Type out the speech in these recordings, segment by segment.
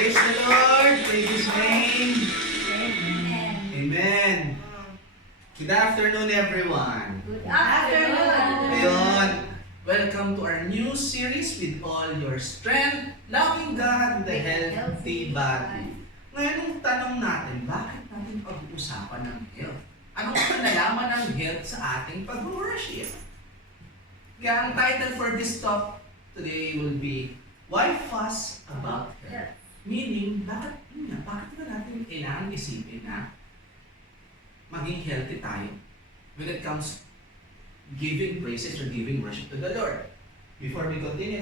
Praise the Lord! Praise His name! Amen. Amen! Good afternoon, everyone! Good afternoon. Ngayon, welcome to our new series with all your strength, loving God with a healthy body. Ngayon, ang tanong natin, bakit natin pag-uusapan ng health? Anong kinalaman ng health sa ating pag-worship? Kaya ang title for this talk today will be, Why Fuss About Health? Meaning, bakit ba natin kailangan isipin na maging healthy tayo when it comes giving praises or giving worship to the Lord? Before we continue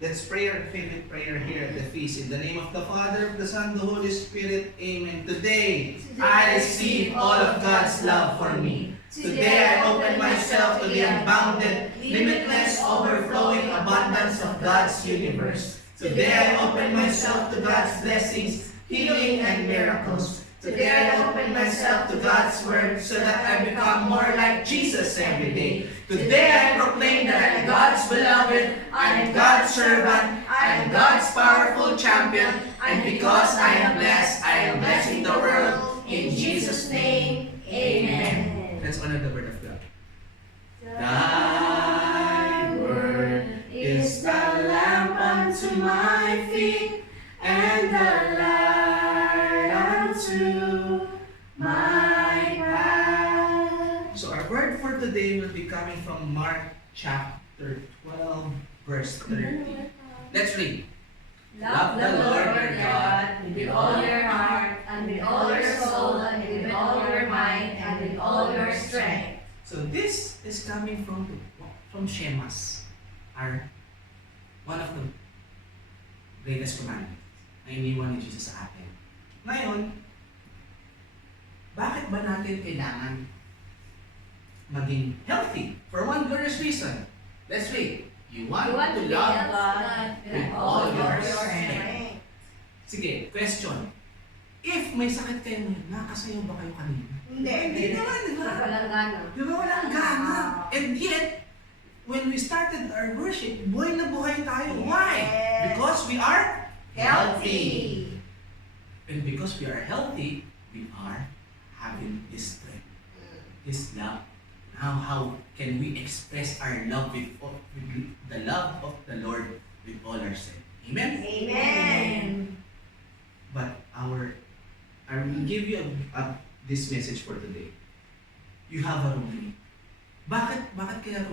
let's pray our favorite prayer here at the feast. In the name of the Father, of the Son, the Holy Spirit. Amen. Today, I receive all of God's love for me. Today, I open myself to the unbounded, limitless, overflowing abundance of God's universe. Today, I open myself to God's blessings, healing, and miracles. Today, I open myself to God's Word so that I become more like Jesus every day. Today, I proclaim that I'm God's beloved, I'm God's servant, I'm God's powerful champion, and because I am blessing the world. In Jesus' name, Amen. Let's honor the Word of God. Thy Word is the lamp unto my feet, and the light unto my path. So our word for today will be coming from Mark chapter 12, verse 30. Let's read. Love the Lord your God with all your heart, and with all your soul, and with all your mind, and with all your strength. So this is coming from Shemas, one of the greatest commandments na iniwan ni Jesus sa atin. Ngayon, bakit ba natin kailangan maging healthy? For one glorious reason. Let's read. You want to love God with all your strength. Sige, question. If may sakit kayo ngayon, nakasayaw ba kayo kanina? Hindi naman, di ba? Walang gana. Di ba walang gana? And yet, when we started our worship, buhay na buhay tayo. Why? Because we are healthy. And because we are healthy, we are having this strength, this love. Now, how can we express our love with the love of the Lord with all our strength? Amen? Amen. But I will give you this message for today. You have a roommate. Bakit kaya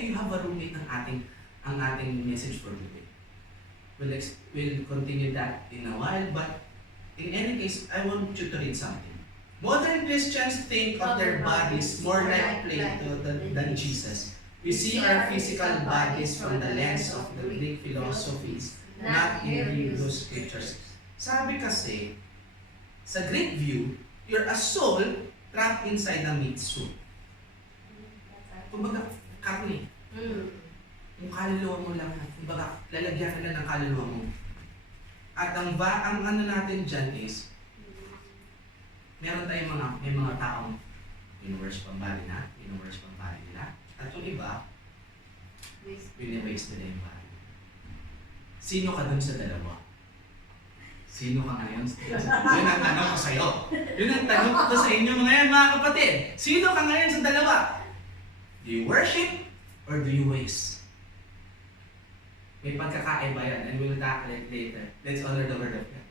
you have a roommate ang ating message for today? We'll continue that in a while, but in any case, I want you to read something. Modern Christians think of their bodies more like Plato than Jesus. We see our physical bodies from the lens of the Greek philosophies, not in Hebrew scriptures. Sabi kasi, sa Greek view, you're a soul trapped inside a meat suit. Kumbaga, karne. Yung kaluluwa mo lang, kumbaga, lalagyan ka lang ng kaluluwa mo. At ang ano natin dyan is, meron tayong may mga taong in-worship ang body na, in-worship ang body nila. At yung iba, wini-waste nila yung body. Sino ka dun sa dalawa? Sino ka ngayon? Yun ang tanong ko sa'yo. Yun ang tanong ko sa inyo ngayon, mga kapatid. Sino ka ngayon sa dalawa? Do you worship or do you waste? May pagkakaiba yan, and we'll tackle it later. Let's honor the Word of God.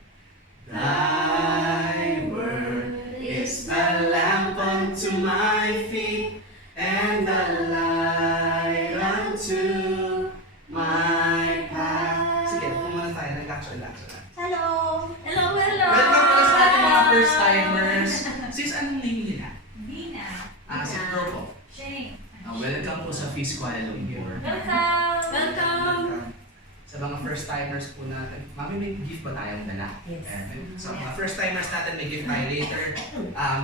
Thy Word is a lamp unto my feet, and a light unto my path. Sige, pumunta tayo. Relax. Hello. Welcome to sa ating mga first timers. Sis, anong name nila? Dina. Si Propo. Shane. Welcome po sa Feast Kuala Lumpur. Welcome. Sa mga first timers po natin, mami, may gift ba tayong dala? Yes. Sa mga first timers natin, may gift tayo later.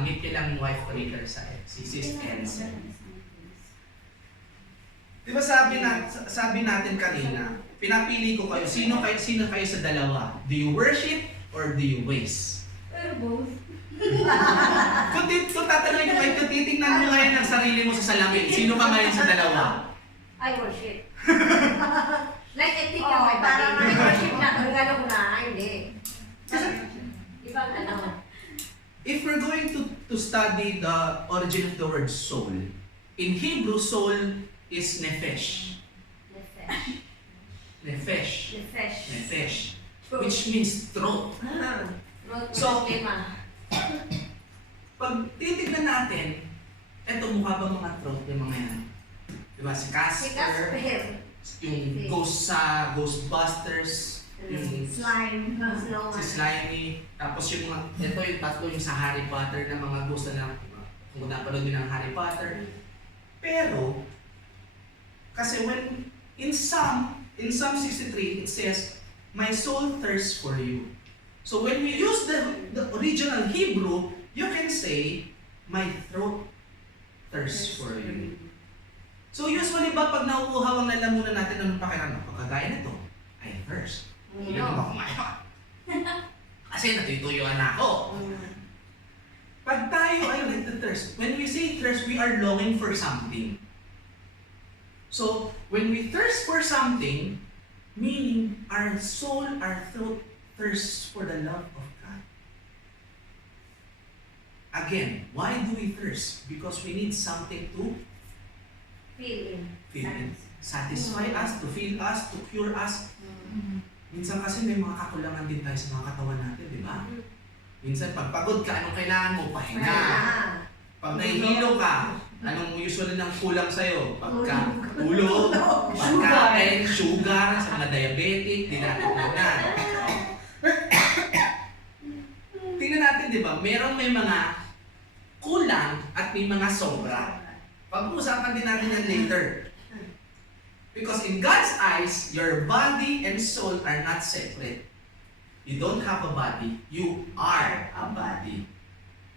Meet nyo lang yung wife ko later sa si Sis Enzo. Di ba sabi natin kanina, pinapili ko kayo, sino kayo sa dalawa? Do you worship or do you waste? Pero both. Kung tatanungin ko kayo, kung titignan mo ngayon ang sarili mo sa salamin, sino ka ngayon sa dalawa? I worship. Like, etik ka may body. I worship na. Regalo ko na. Hindi. if we're going to study the origin of the word soul, in Hebrew, soul is nefesh. Nefesh. Nefesh. Which means throat. So, pag titignan natin, eto mukha ba mga throat yung mga yan? Diba? Si Casper, yung ghost sa Ghostbusters, yung Slime. si Slimy, tapos yung mga, ito yung tatlo yung sa Harry Potter na mga ghost na kung napanood nyo ng Harry Potter. Pero, kasi when, in Psalm 63, it says, my soul thirsts for you. So when we use the original Hebrew, you can say, my throat thirsts for you. So usually ba pag nauuhaw ang lalamunan natin ng pakiramdam, pagkagaya nito, I thirst. Hindi naman ako kumain. Kasi natutuyuan na ako. Pag tayo ay nagtithirst, when we say thirst, we are longing for something. So, when we thirst for something, meaning our soul, our throat thirsts for the love of God. Again, why do we thirst? Because we need something to feel it, satisfy us, to feel us, to cure us. Minsan kasi may mga kakulangan din tayo sa mga katawan natin, di ba? Minsan pag pagod ka, anong kailangan mo? Pahinga. Pag nahihilo ka, anong usually nang kulang sa'yo? Pagka ulo, pagkain, sugar, sa mga diabetic, dinatutunan. Tingnan natin, di ba? May mga kulang at may mga sobra. Pag-uusapan din natin yan later. Because in God's eyes, your body and soul are not separate. You don't have a body, you are a body.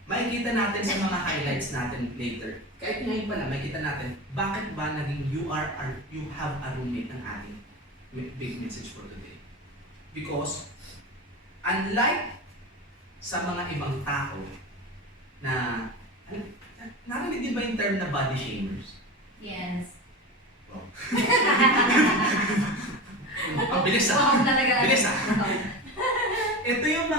Makikita natin sa mga highlights natin later. Kahit ngayon pala, makikita natin, bakit ba naging you have a roommate ng ating big message for today? Because, unlike sa mga ibang tao na, narinig din ba yung term na body shamers? Yes. Oh. Ang bilis ah. Bilis ah. Ito yung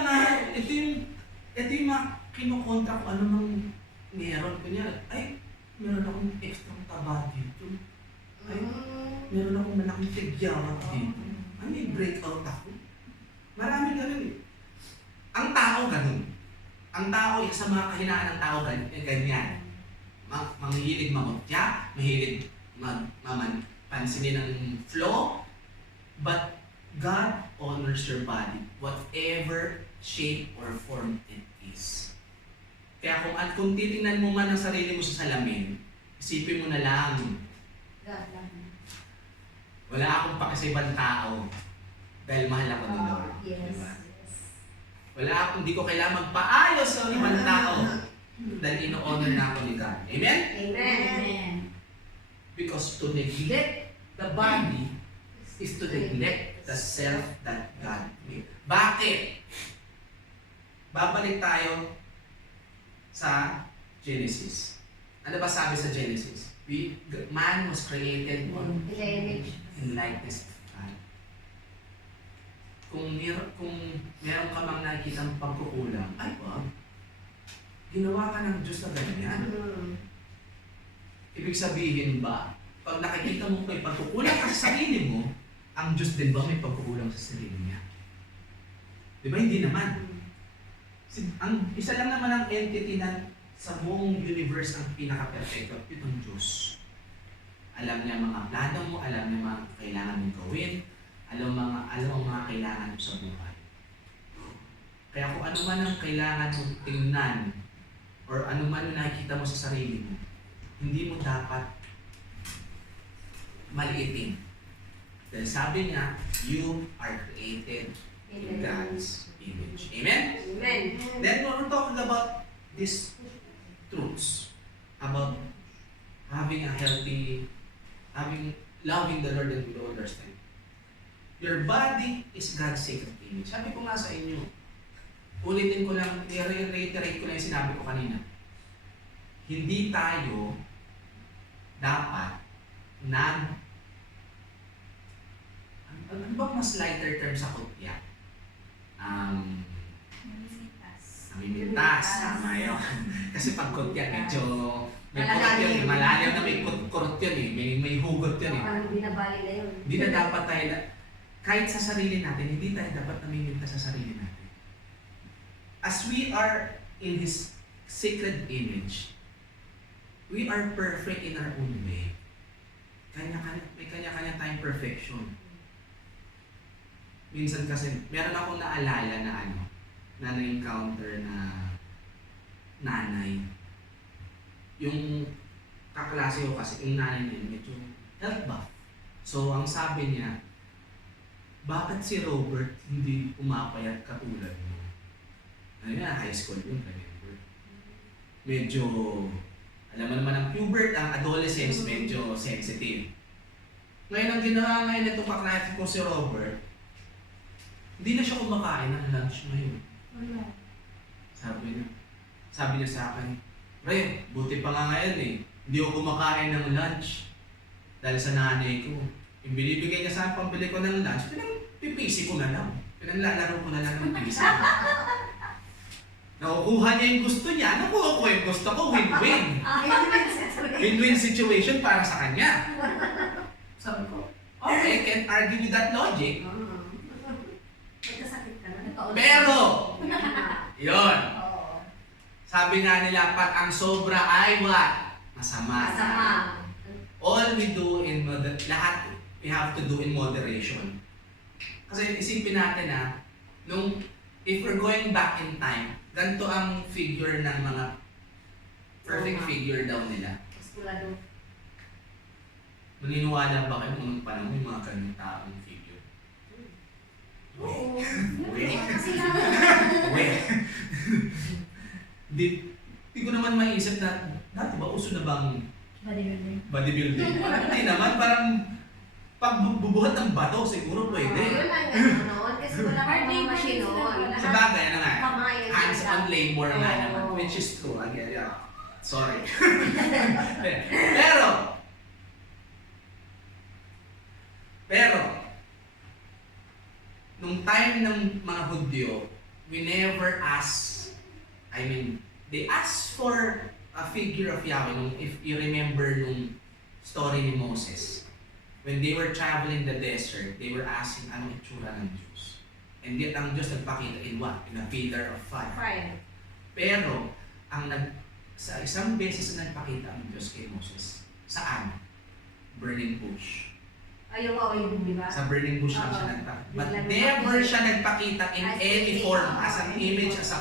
mga kinukontra ko ano nang meron ko niya. Ay, meron akong extra taba dito. Ay, meron akong malaking tigyawat dito. Ay, may breakout ako. Marami ganun eh. Ang tao ganun. Ang tao, sa mga kahinaan ng tao ganyan. Mahilig mamutya, mahilig pansinin ng flow, but God honors your body, whatever shape or form it is. Kaya kung titingnan mo man ang sarili mo sa salamin, isipin mo na lang, wala akong paki sa ibang tao dahil mahal ako ni Lord. Diba? Hindi ko kailangan magpaayos sa ibang tao dahil ino-honor na ako ni God. Amen? Amen. Because to neglect the body is to neglect the self that God made. Bakit? Babalik tayo sa Genesis. Ano ba sabi sa Genesis? Man was created in likeness of God. Kung meron ka mang nakikita ng pagkukulang, ay ba? Ginawa ka ng Diyos na ganyan. Ibig sabihin ba, pag nakikita mo may pagkukulang ka sa sarili mo, ang Diyos din ba may pagkukulang sa sarili niya? Di ba? Hindi naman. Ang isa lang naman ang entity na sa buong universe ang pinaka-perfecto, itong Diyos. Alam niya mga plano mo, alam niya mga kailangan mong gawin, alam ang mga kailangan mo sa buhay. Kaya kung ano man ang kailangan mong tingnan, or ano man ang nakikita mo sa sarili mo, hindi mo dapat maliitin. Dahil sabi niya, you are created in God's image. Amen? Amen. Then we're talking about these truths, about loving the Lord and with all their strength. Your body is God's sacred image. Sabi ko nga sa inyo, ulitin ko lang, i-reiterate ko lang yung sinabi ko kanina. Hindi tayo dapat ano ba mas lighter term sa kutya? Namimitas. Patas. Tama yun. Kasi pag kutya, medyo may kurot yun. Malalim na may kurot yun eh. May hugot yun eh. Parang binabali na yun. Hindi na dapat tayo, kahit sa sarili natin, hindi tayo dapat namimita sa sarili natin. As we are in His sacred image, we are perfect in our own way. May kanya-kanya tayong perfection. Minsan kasi, meron akong naalala na na-encounter na nanay. Yung kaklase ko kasi, yung nanay niya, medyo health buff. So, ang sabi niya, bakit si Robert hindi pumapayat katulad mo? Ano nga, high school yun, remember? Medyo, alam mo naman ang puberty, ang adolescence, medyo sensitive. Ngayon, ang ginawa ngayon itong kaklase ko si Robert, hindi na siya kumakain ng lunch ngayon. Sabi niya sa akin, Ray, buti pa nga ngayon eh. Hindi ako kumakain ng lunch. Dahil sa nanay ko. Yung binibigay niya sa akin pambili ko ng lunch, pinang-pipisi ko na lang. Pinanglalaro ko na lang ng pisi. Nakukuha niya yung gusto niya, nakuha ko yung gusto ko, win-win. Win-win situation para sa kanya. Sabi ko, okay, can't argue with that logic. Magkasakit ka na. Pero, yun. Sabi nga nila, pag ang sobra ay what? Masama. All we do in lahat, we have to do in moderation. Kasi isipin natin if we're going back in time, ganito ang figure ng mga perfect figure daw nila. Maniniwala ba kayo nung panahon yung mga ganung taong figure? Oo. Di ko naman maisip na, dati ba uso na bang bodybuilding? Hindi naman, parang pagbubuhat ng bato siguro pwede. Yun lang yung noon, kasi wala kang mga machine noon. Sa bagay na nga, Kamayan hands-on lang. labor nga naman, which is true. Again, yeah. Sorry. Pero, nung time ng mga Hudyo, we never they asked for a figure of Yahweh. If you remember nung story ni Moses, when they were traveling the desert, they were asking anong itsura ng Diyos. And yet ang Diyos nagpakita in what? In a pillar of fire. Pero, sa isang beses na nagpakita ang Diyos kay Moses, saan? Burning bush. Ayun, di ba? Sa burning bush lang siya nagpakita. But never siya nagpakita in any form, as an image, as a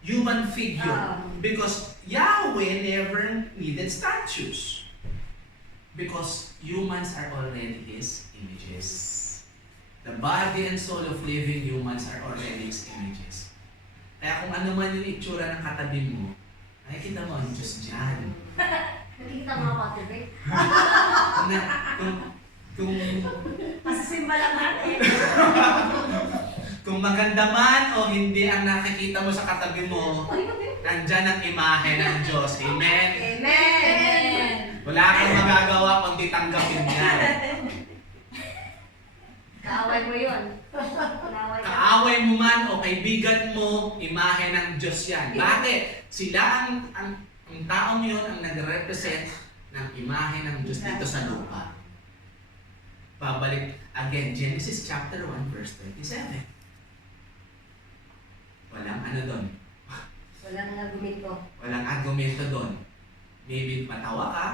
human figure. Because Yahweh never needed statues. Because humans are already His images. The body and soul of living humans are already His images. Kaya kung ano man yung itsura ng katabi mo, nakikita mo ang Diyos dyan. Nakikita mo ako, Tibet? Masasimba lang natin. Kung maganda man o hindi ang nakikita mo sa katabi mo, nandyan ang imahe ng Diyos. Amen? Amen! Wala kang magagawa kundi tanggapin yan. Kaaway mo yun. Kaaway mo man o kaibigan mo, imahe ng Diyos yan. Bakit? Sila ang taong yun ang nag-represent ng imahe ng Diyos dito sa lupa. Babalik again, Genesis chapter 1 verse 27. Walang ano doon. Walang argumento. Walang argumento doon. Maybe matawa ka,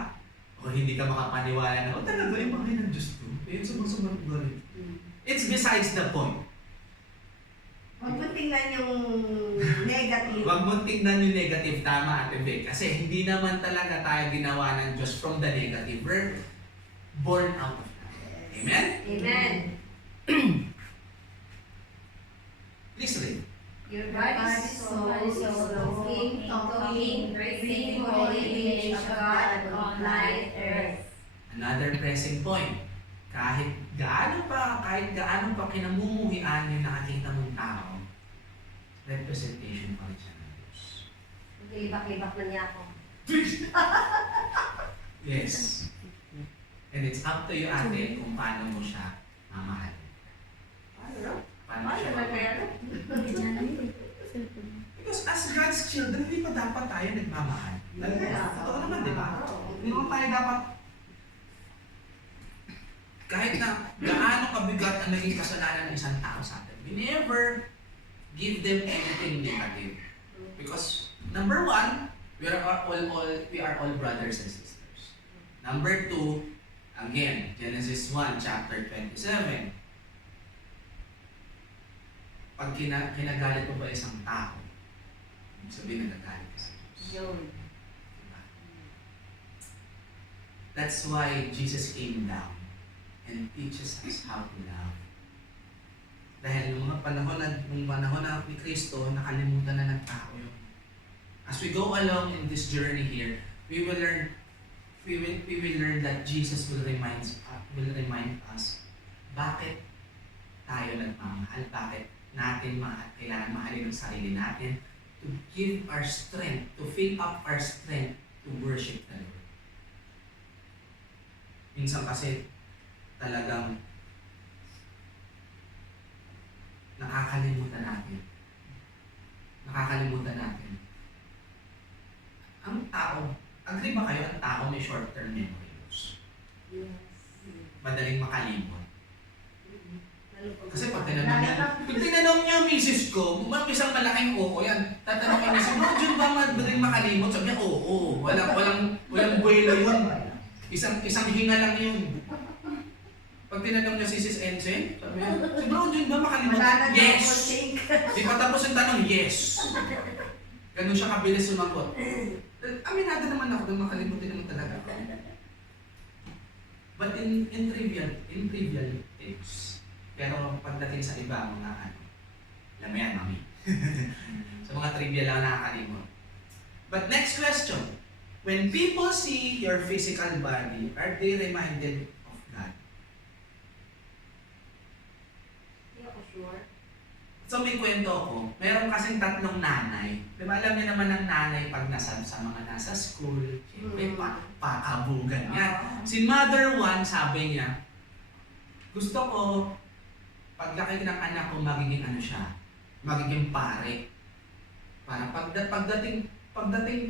o hindi ka makapaniwala na, talaga imahe ng Diyos to. Ayun, sumasumang galing. It's besides the point. Huwag mo tingnan yung negative. Huwag mong tingnan yung negative, tama Ate Vic. Kasi hindi naman talaga tayo ginawa ng Diyos from the negative. We're born out of that. Amen? Amen. Please read. Your body, soul, talking, praising the holy image of God on planet Earth. Another pressing point. Kahit gaano pa kinamumuhian yung nakakita mong tao, representation pa rin siya ng Diyos. Libak-libak na niya ako. Yes. And it's up to you, ate, kung paano mo siya mamahalin. Paano siya mamahalin? Because Totoo naman, di ba? Hindi naman tayo dapat, kahit na gaano kabigat ang naging kasalanan ng isang tao sa atin, we never give them anything negative. Because, number one, we are all brothers and sisters. Number two, again, Genesis 1, chapter 27. Pag kinagalit mo ba isang tao, ibig sabihin nagagalit ka sa Diyos. Diba? That's why Jesus came down and teaches us how to love. Dahil nung panahon na ni Kristo, nakalimutan na ng tao yun. As we go along in this journey here, we will learn that Jesus will remind us bakit tayo nagmamahal, bakit natin kailangan mahalin ang sarili natin, to give our strength, to fill up our strength to worship the Lord. Minsan kasi talagang nakakalimutan natin. Ang tao, agree ba kayo, ang tao may short-term memory loss? Madaling makalimot. Kasi pag tinanong niyo ang misis ko, isang malaking oo yan. Tatanong ko misis, Jun ba madaling makalimot? Sabi niya, oo. Walang buwelo yun. Isang hinga lang yun. Pag tinanong niya si Sis Ensen, sabi niya, si Bro Jun ba makalimot? Yes! Di pa tapos yung tanong, yes! Ganun siya kabilis sumagot. Aminado naman ako na makalimutin naman talaga ako. But in trivial things, pero pagdating sa iba, mga alam mo yan, mami. Sa mga trivia lang nakakalimot. But next question, when people see your physical body, are they reminded of God? Hindi ako sure. So may kwento ko, meron kasing tatlong nanay. Diba alam niyo naman ng nanay pag sa mga nasa school, siyempre pakabugan niya. Si Mother 1, sabi niya, gusto ko, paglaki ng anak ko, magiging ano siya, magiging pare. Para pagdating,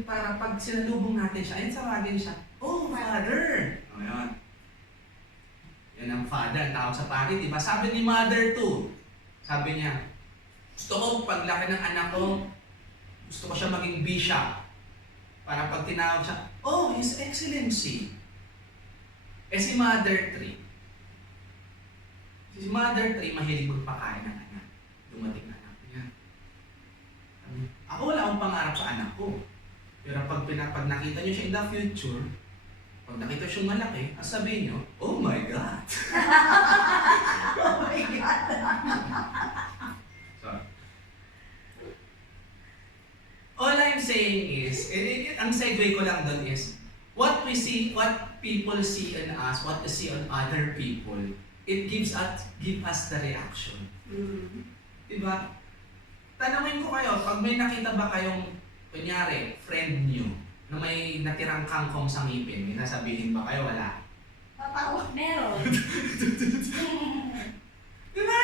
para pag sinalubong natin siya, ayun tawagin siya, oh, Father! O yun. Yan ang Father, tawag sa pare, diba? Sabi ni Mother 2, sabi niya, gusto ko paglaki ng anak ko, gusto ko siya maging bishop. Para pag tinawag siya, oh, His Excellency. Eh si Mother 3, si Mother 3, mahilig magpakain ng anak. Dumating na anak niya. Ako wala akong pangarap sa anak ko. Pero pag nakita niyo siya in the future, pag nakita siya malaki, ang sabihin niyo, oh my God! Oh my God! Sorry. All I'm saying is, ang segue ko lang doon is, what people see in us, what we see on other people, it give us the reaction. Diba? Tanungin ko kayo, pag may nakita ba kayong, kunyari, friend nyo, na may natirang kangkong sa ngipin, may nasabihin ba kayo? Wala. Meron. Diba?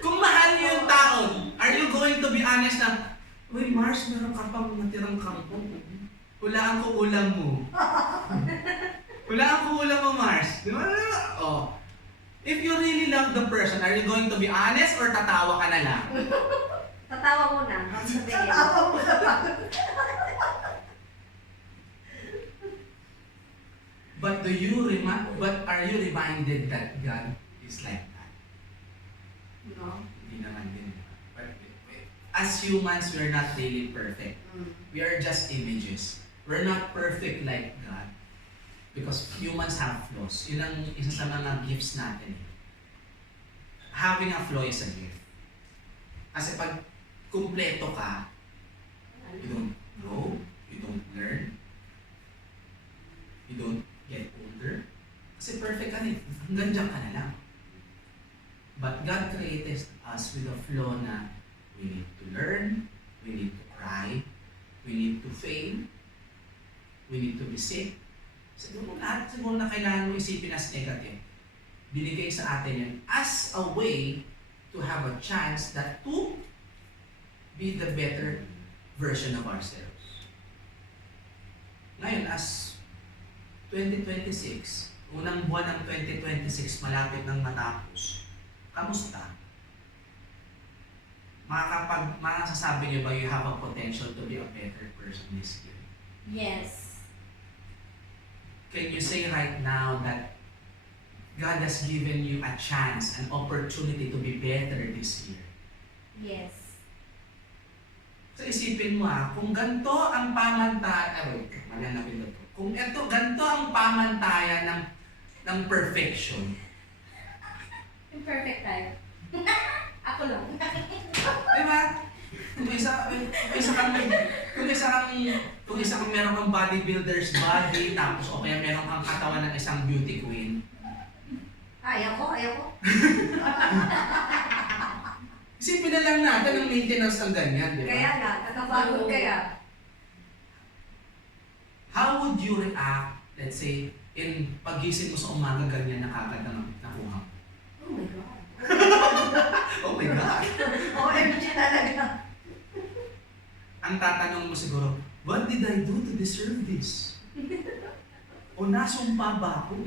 Kung mahal niyo yung tao, are you going to be honest na, uy, Mars, meron ka pang natirang kangkong. Hulaan ko ulam mo. Hulaan ko ulam mo, Mars. Di ba? Oh. If you really love the person, are you going to be honest or tatawa ka na lang? Tatawa muna. Tatawa muna. But are you reminded that God is like that? No. Hindi naman din. But as humans, we're not really perfect. We are just images. We're not perfect like God. Because humans have flaws. Yun ang isa sa mga gifts natin. Having a flaw is a gift. Kasi pag kumpleto ka, you don't grow, you don't learn, you don't get older. Kasi perfect ka rin. Hanggang dyan ka na lang. But God created us with a flaw na we need to learn, we need to cry, we need to fail, we need to be sick. Siguro na kailangan mo isipin as negative. Binigay sa atin yan as a way to have a chance that to be the better version of ourselves. Ngayon, as 2026, unang buwan ng 2026, malapit nang matapos, kamusta? Masasabi niyo ba you have a potential to be a better person this year? Yes. Can you say right now that God has given you a chance, an opportunity to be better this year? Yes. So isipin mo kung ganito ang pamantayan, kung ganito ang pamantayan ng perfection, Imperfect tayo. Ako lang. di ba? Kung isa kang meron kang bodybuilder's body, tapos o kaya meron kang katawan ng isang beauty queen, Ayaw ko. isipin na lang natin ang maintenance ng ganyan, di ba? Kaya nga, nakapagod kaya. How would you react, let's say, in pagising mo sa umaga ganyan na kagad na nakuha mo? Oh my God. Oh my God! OMG talaga. Ang tatanong mo siguro, what did I do to deserve this? O nasumpa ba ako?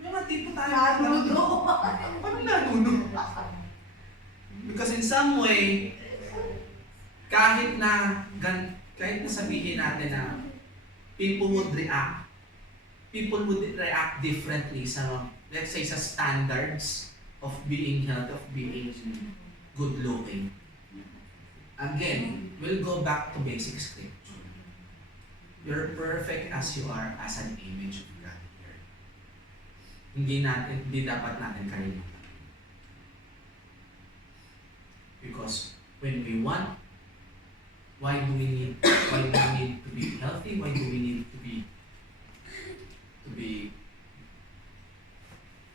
Mga tipo tayo. Nanuno. Paano nanuno? Because in some way, kahit na sabihin natin na people would react differently sa, let's say, sa standards of being healthy, of being good looking. Again, we'll go back to basic scripture. You're perfect as you are, as an image of God here. Hindi dapat natin kalimutan. Because when we want, why do we need to be healthy? Why do we need to be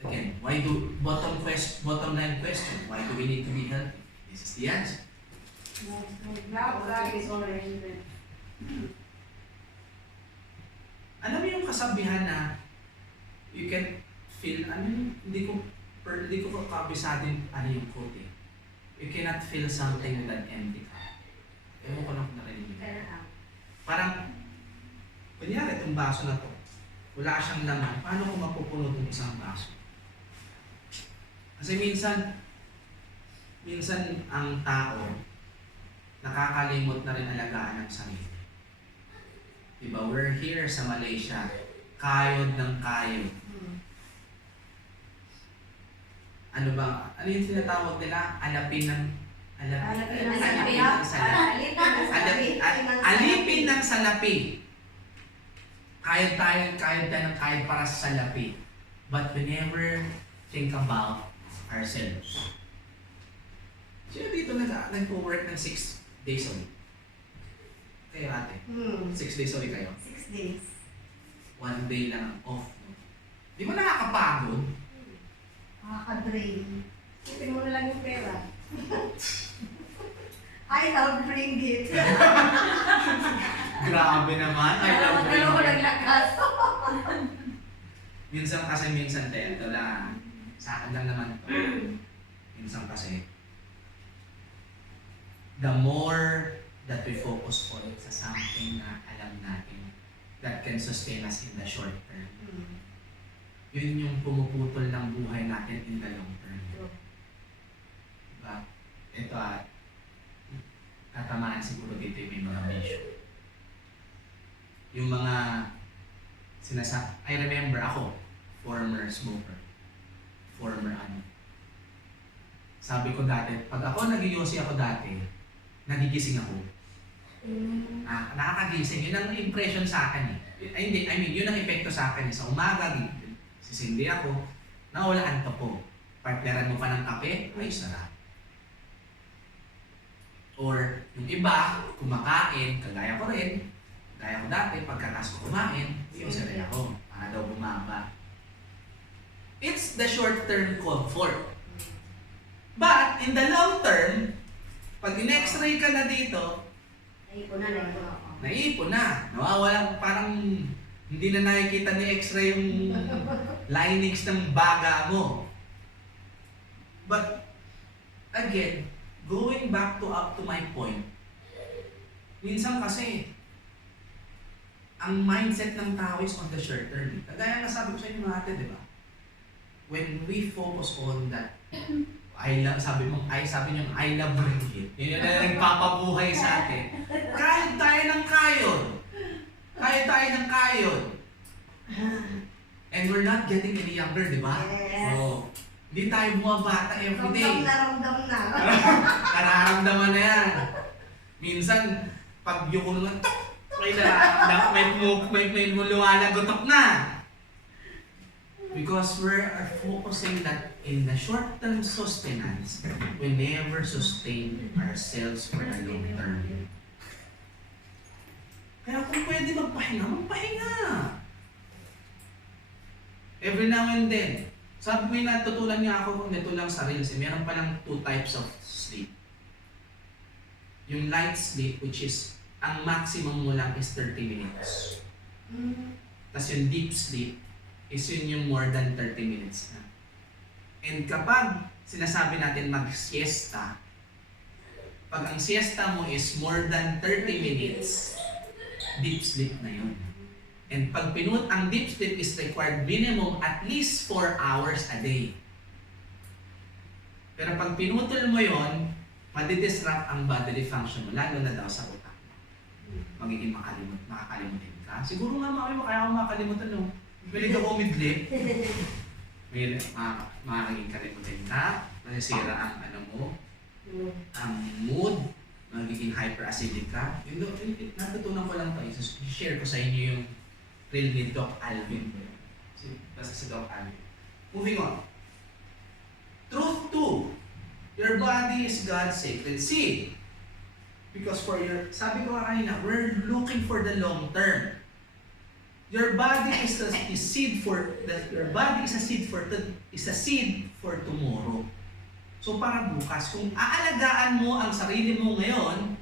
again, bottom line question, why do we need to be healthy? This is the answer. God is already there. Alam mo yung kasabihan na you can feel, hindi ko kabisadin yung quote eh. You cannot feel something with an empty cup. Ewan ko lang kung narinig mo. Parang, kunyari itong baso na to, wala siyang laman, paano ko mapupuno itong isang baso? Kasi minsan ang tao, nakakalimot na rin alagaan ng sarili. Diba, we're here sa Malaysia, kayod ng kayod. Ano yung tinatawag nila? Alipin ng salapi. Kayod para sa salapi. But we never think about ourselves. Sino dito nag-work ng 6 days a week? Kayo ate? 6 days a week kayo? 6 days. 1 day lang off. Di ba nakakapagod? Nakaka-drain. Isipin mo na lang yung pera. I love ringgit. Grabe naman. I love Pero ko ringgit. naglakas. Minsan ito lang. Sa akin lang naman ito. Minsan kasi, the more that we focus on sa something na alam natin that can sustain us in the short term, yun yung pumuputol ng buhay natin in the long term. Diba? Ito tatamaan siguro dito yung mga bisyo. Yung mga I remember ako, former smoker. Sabi ko dati, pag ako nag-yosi ako dati, nagigising ako. Nakakagising. Yun ang impression sa akin eh. Yun ang epekto sa akin eh. Sa umaga, sisindi ako, nawalaan ka po. Partneran mo pa ng kape, ay sarap. Or yung iba, kumakain, kagaya ko rin. Gaya ko dati, pagkatas ko kumain, iusa rin ako, para daw bumaba. It's the short-term comfort. But in the long term, pag in-x-ray ka na dito, naipon na. Nawawala, parang hindi na nakikita ni x-ray yung linings ng baga mo. But again, going back up to my point, minsan kasi, ang mindset ng tao is on the short term. Kagaya nga sabi ko sa inyo mga ate, di ba? When we focus on that, sabi niyo, I love Ringgit. Yun yung nagpapabuhay sa atin. Kayod tayo ng kayod. Kayod tayo ng kayod. And we're not getting any younger, di ba? Yes. Oo. Hindi tayo bumabata everyday. Ramdam na. Nararamdaman na yan. Minsan, pag yung lang, may lumalagotok na. Because we're focusing that in the short-term sustenance, we never sustain ourselves for the long term. Kaya kung pwede magpahinga, magpahinga. Every now and then. Sabi ko yung natutunan niya ako kung nito lang sa Reels, meron palang 2 types of sleep. Yung light sleep, which is, ang maximum mo lang is 30 minutes. Tapos yung deep sleep, is yun yung more than 30 minutes na. And kapag sinasabi natin mag-siesta, pag ang siesta mo is more than 30 minutes, deep sleep na yun. And pag ang deep sleep is required minimum at least 4 hours a day. Pero pag pinutol mo yun, madidisrupt ang bodily function mo, lalo na daw sa utak mo. Magiging makakalimutin ka. Siguro nga kaya ako makakalimutan no. Pwede ka umidlip. May makakaging kalimutin ka. Masisira ang ang mood. Magiging hyperacidic ka. Natutunan ko lang ito. Share ko sa inyo yung reel ni Doc Alvin. Basta si Doc Alvin. Moving on. Truth 2. Your body is God's sacred seed. Because sabi ko kanina, we're looking for the long term. Your body is a seed for tomorrow. So para bukas, kung aalagaan mo ang sarili mo ngayon,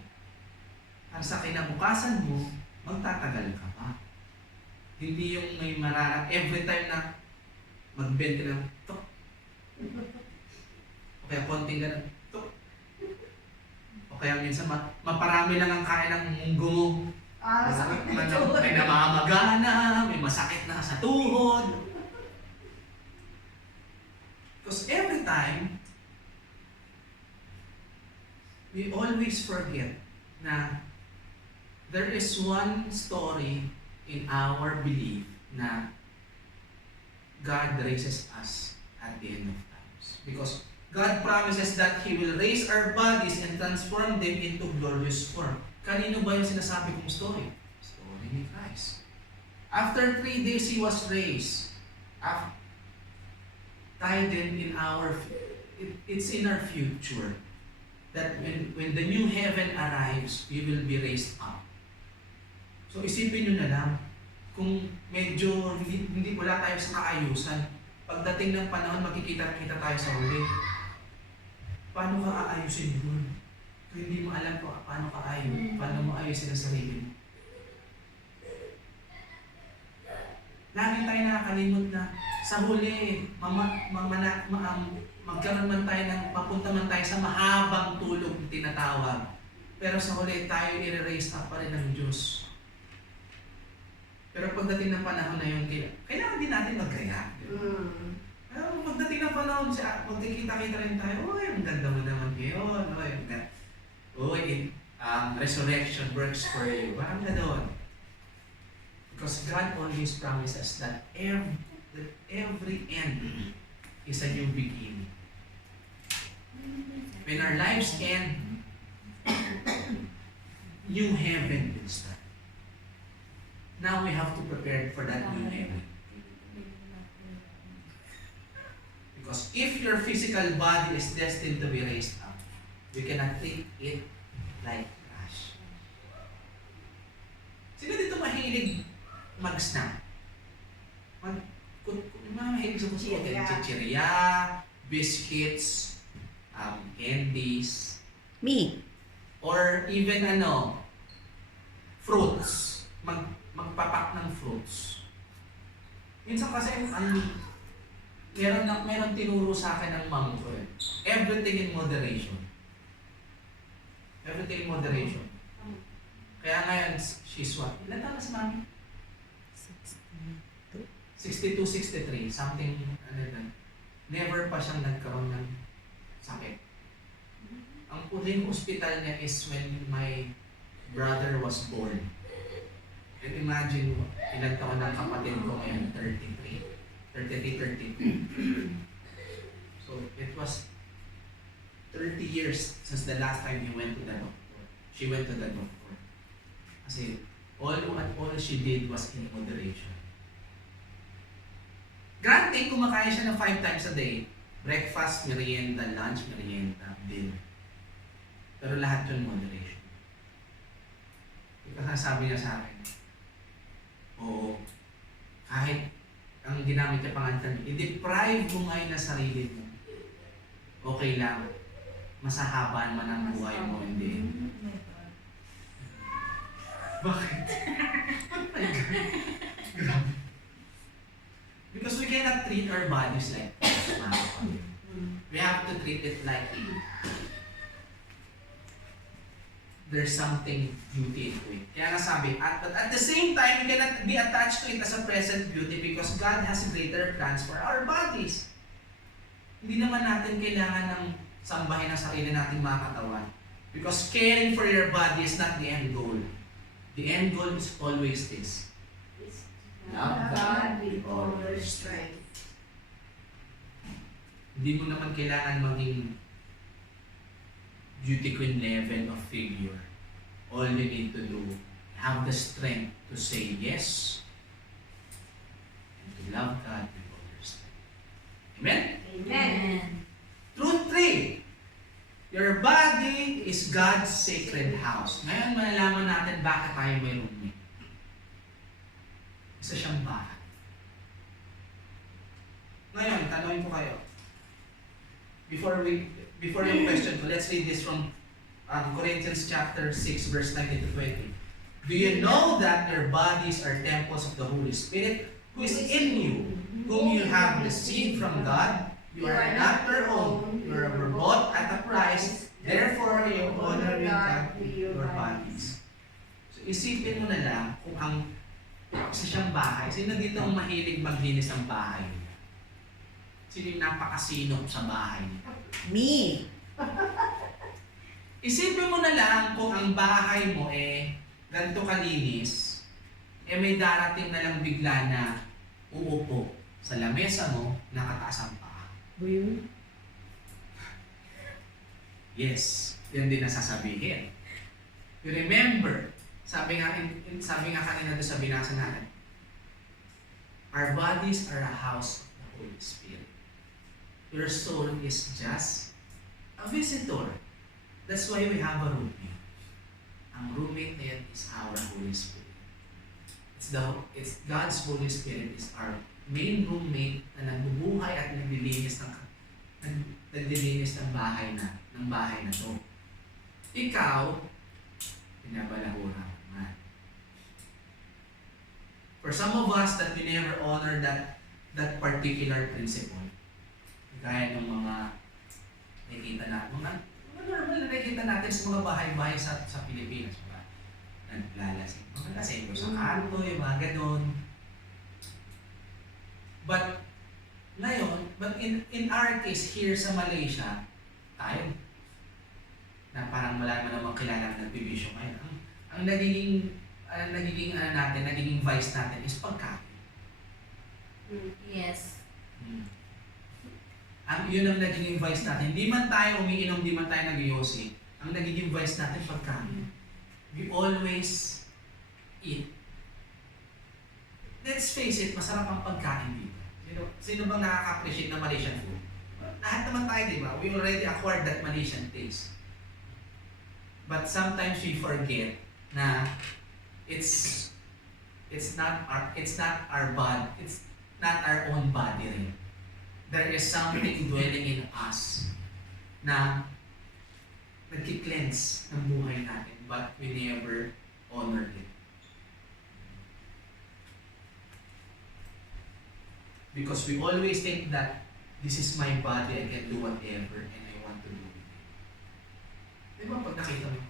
ang sa kinabukasan mo, magtatagal ka pa. Hindi yung may every time na mag-bend ka ng tok. O kaya konting ganun, tok. O kaya minsan maparami lang ang kain ng munggo mo. May namamaga na, may masakit na sa tuhod. Because every time, we always forget na there is one story in our belief na God raises us at the end of times. Because God promises that He will raise our bodies and transform them into glorious form. Kanino ba yung sinasabi kong story? Story ni Christ. After 3 days, He was raised. Tayo din it's in our future that when the new heaven arrives, we will be raised up. So isipin nyo na lang, kung medyo hindi wala tayo sa kaayusan, pagdating ng panahon, makikita-kita tayo sa huli. Paano ka aayusin yun? Kung hindi mo alam kung paano mo ayusin ang sarili mo. Lagi tayo nakakalimot na sa huli, magkaroon man tayo mapunta man tayo sa mahabang tulog na tinatawag. Pero sa huli, tayo i-raise up pa rin ng Diyos. Pero pagdating ng panahon na yun, kailangan din natin magkaya. Pero pagdating ng panahon, magkikita-kita rin tayo, uy, ang ganda mo naman ngayon, resurrection works for you. Parang na doon. Because God always promises that every end is a new beginning. When our lives end, new heaven will start. Now we have to prepare for that new heaven. Because if your physical body is destined to be raised up, we cannot take it like trash. Sino dito mahilig mag-snack? Mahilig sa chichirya, biscuits, candies. Me. Or even fruits. Magpapak ng fruits. Minsan kasi meron tinuro sa akin ng mom ko eh. Everything in moderation. Everything in moderation. Kaya ngayon, she's what? Ilan taon na si mami? 62, 63, something, ano na, never pa siyang nagkaroon ng sakit. Ang huling hospital niya is when my brother was born. And imagine, ilang taon ng kapatid ko ngayon, 33. 32. So, it was 30 years since the last time he went to the doctor. She went to the doctor. Kasi, all she did was in moderation. Granted, kumakain siya ng 5 times a day. Breakfast, merienda, lunch, merienda, dinner. Pero lahat yun moderation. Kasi sabi niya sa akin, oo, kahit ang ginamit niya pangantan, i-deprive mo ngayon na sarili mo. Okay lang. Masahabaan man ang buhay mo, hindi. Bakit? Oh my God. Grabe. Because we cannot treat our bodies like this, mga kapatid. We have to treat it like there's something beauty into it. Kaya nga sabi, but at the same time, we cannot be attached to it as a present beauty because God has greater plans for our bodies. Hindi naman natin kailangan ng sambahin ang sarili nating mga katawan. Because caring for your body is not the end goal. The end goal is always this. Love God with all your strength. Hindi mo naman kailangan maging beauty queen level of figure. All you need to do, have the strength to say yes and to love God with all your strength. Amen? Amen. Truth 3. Your body is God's sacred house. Ngayon, malalaman natin bakit tayo may roommate. Isa siyang bahay. Ngayon, tanongin ko kayo. Before yung question ko, let's read this from Corinthians chapter 6, verse 19 to 20. Do you know that your bodies are temples of the Holy Spirit who is in you, whom you have received from God? You are not your own, you are bought at a price, therefore you honor God with your bodies. So isipin mo na lang kung ang isa siyang bahay. Sino dito ang mahilig maglinis ng bahay? Sino yung napakasinop sa bahay? Me. Isipin mo na lang kung ang bahay mo ganito kalinis, may darating na lang bigla na uupo sa lamesa mo, nakataas ang paa. Yun? Yes, yan din nasasabihin. You remember, sabi nga kanina doon sa binasa natin, our bodies are a house of the Holy Spirit. Your soul is just a visitor. That's why we have a roommate. Ang roommate na yan is our Holy Spirit. It's God's Holy Spirit is our main roommate na nagbubuhay at naglilinis ng bahay na to. Ikaw, pinabalahura naman. For some of us that we never honor that particular principle, gaya ng mga nakikita natin, mga normal na nakikita natin sa mga bahay-bahay sa Pilipinas. Naglalasing. Mga lasing ko sa kanto, yung mga ganon. But in our case here sa Malaysia, tayo, na parang wala naman namang kilala na nagbibisyo ngayon. Ang nagiging vice natin is pagkain. Yes. Yun ang nagiging vice natin. Hindi man tayo umiinom, hindi man tayo nag-yosi. Ang nagiging vice natin pagkain. We always eat. Let's face it, masarap ang pagkain dito. Sino bang nakaka-appreciate ng Malaysian food? Lahat naman tayo, di ba? We already acquired that Malaysian taste. But sometimes we forget na it's not our body, it's not our own body rin. There is something dwelling in us na nagki-cleanse ng buhay natin, but we never honored it. Because we always think that this is my body, I can do whatever and I want to do it. Di ba pag nakita mo,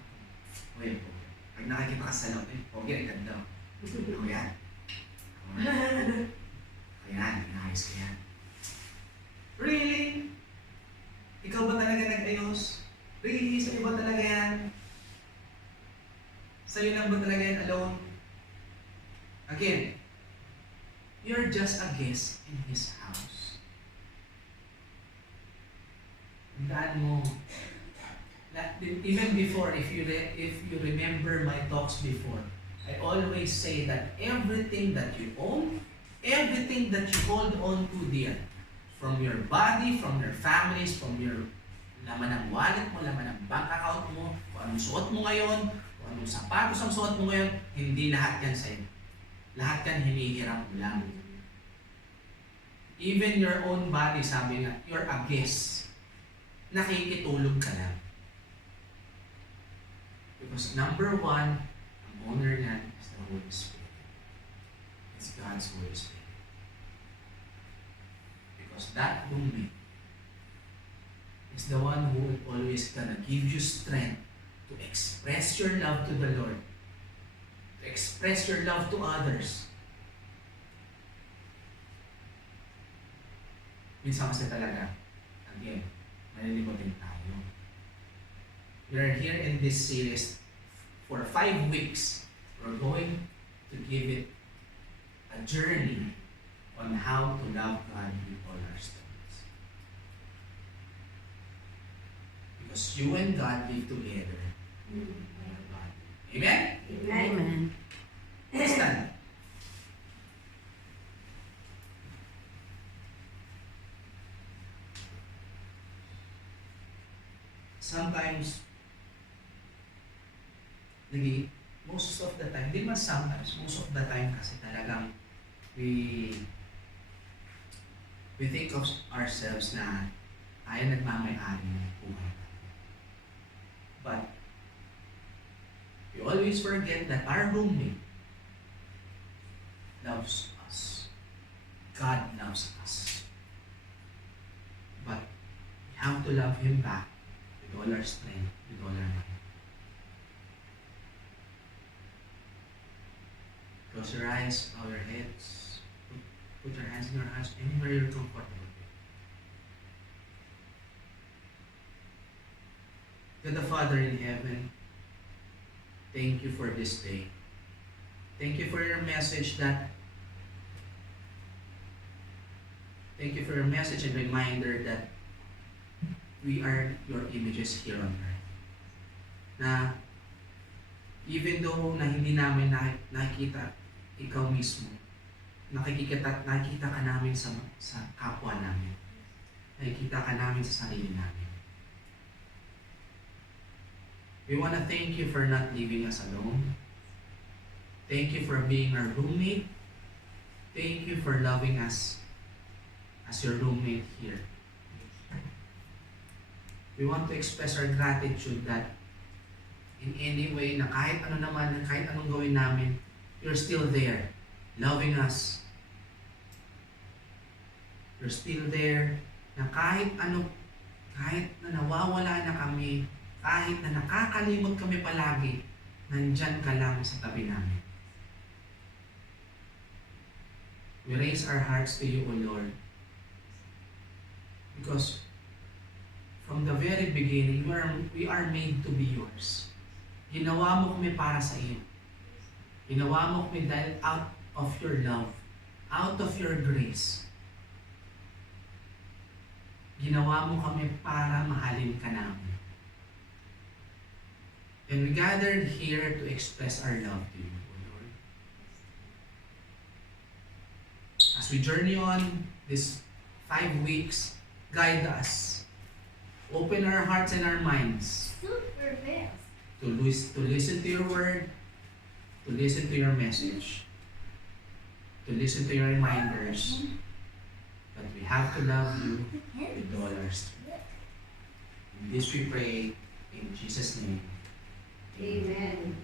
pag nakikita ka sa loob, okay, ganda. Ako yan. ayos? Really? Sa'yo ba talaga yan? Sa'yo lang ba talaga yan alone? Again, you're just a guest in His house. Tandaan mo, even before, if you remember my talks before, I always say that everything that you own, everything that you hold on to dear, from your body, from your families, from your laman ng wallet mo, laman ng bank account mo, kung anong suot mo ngayon, kung anong sapatos ang suot mo ngayon, hindi lahat yan sa'yo. Lahat yan hinihiram mo lang. Even your own body, sabi nga, you're a guest. Nakikitulog ka lang. Because number one, ang owner niyan is the Holy Spirit. It's God's Holy Spirit. Because that roommate is the one who will always gonna give you strength to express your love to the Lord, to express your love to others. Minsan kasi talaga, again, malilimutin tayo. We are here in this series for 5 weeks. We're going to give it a journey on how to love God with all our strengths. Because you and God live together. God. Amen? Amen. Stand. Sometimes, most of the time, di man sometimes, most of the time kasi talagang we think of ourselves na tayo nagmamayari ng buhay. But we always forget that our roommate loves us. God loves us. But we have to love Him back with all our strength, with all our might. Close your eyes, bow your heads. Put your hands in your hands anywhere you're comfortable with. God the Father in heaven, thank you for this day. Thank you for your message and reminder that we are your images here on earth. Na even though na hindi namin nakikita ikaw mismo, nakikita ka namin sa kapwa namin. Nakikita ka namin sa sarili namin. We want to thank you for not leaving us alone. Thank you for being our roommate. Thank you for loving us as your roommate here. We want to express our gratitude that in any way na kahit ano naman, kahit anong gawin namin, you're still there, loving us. You're still there na kahit na nawawala na kami, kahit na nakakalimot kami palagi, nandyan ka lang sa tabi namin. We raise our hearts to you, O Lord, because from the very beginning, we are made to be yours. Ginawa mo kami para sa iyo. Ginawa mo kami dahil out of your love, out of your grace. Ginawa mo kami para mahalin ka namin. And we gathered here to express our love to you, O Lord. As we journey on this 5 weeks, guide us. Open our hearts and our minds Super fast. to listen to your word, to listen to your message, to listen to your reminders that we have to love you with all our strength. In this we pray, in Jesus' name. Amen.